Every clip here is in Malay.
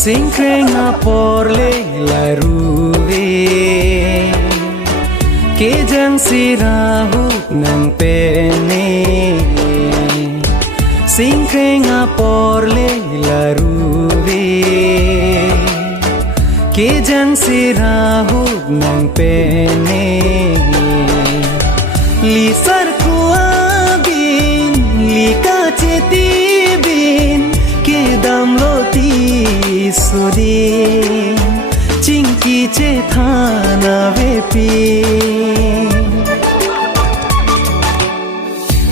Singkrenga porle la ruve ke jang sirahu nang pene Singkrenga porle la ruve ke jang sirahu nang pene li sar kuabin li ka cheti bin ke dam loti Sudin cingki cethana vepi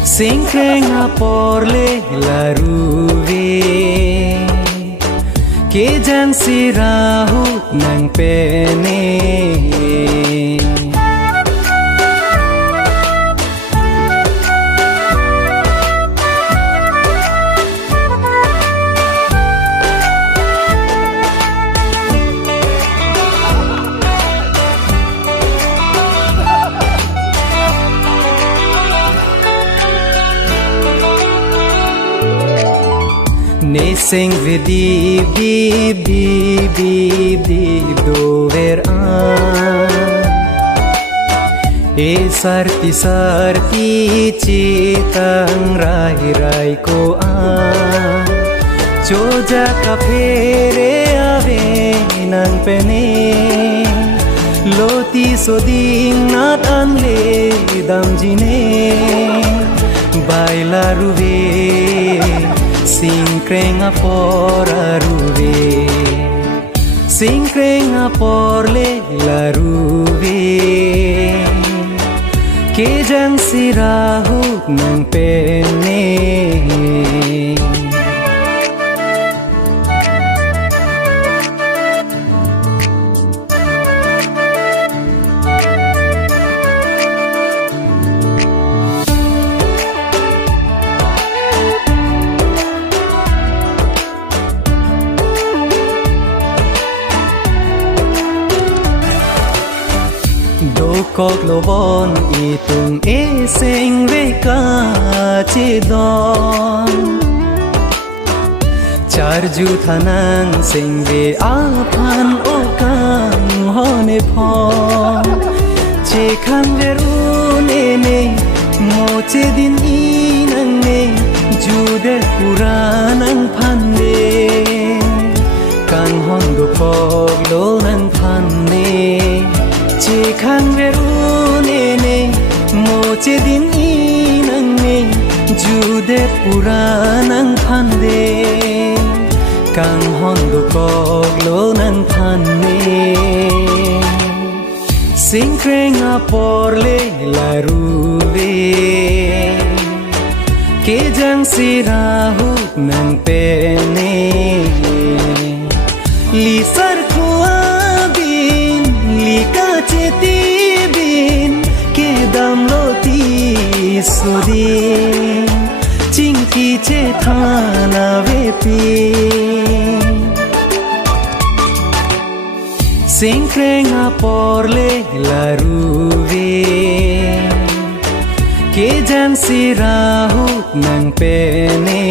Singkrenga porle la ruve ke jan sirahu nang pene Ne sing vidi bi bi bi bi do ver E sarti sarti citang rai rai ko Joja ka phere ave nang pene Loti soding nat anle damjine Baila ruve Singkrenga pora ruve Singkrenga porle la ruve ke jang sirahu nang pene Kok lobon itung eseng veka chedon Charju thanang sengve aphan okang hone phon Chekhan verune ne moche din inang ne jude puranang phande Kan hondo kok lo nang phande Chekhan verune ne moche din inang ne jude puranang phande Kang hondo kok lo nang phande Singkrenga porle la ruve ke jang sirahu nang pene li sar kuabin li ka cheti bin ke dam loti sudin cingki cethana vepi Singkrenga porle la ruve ke jan sirahu nang pene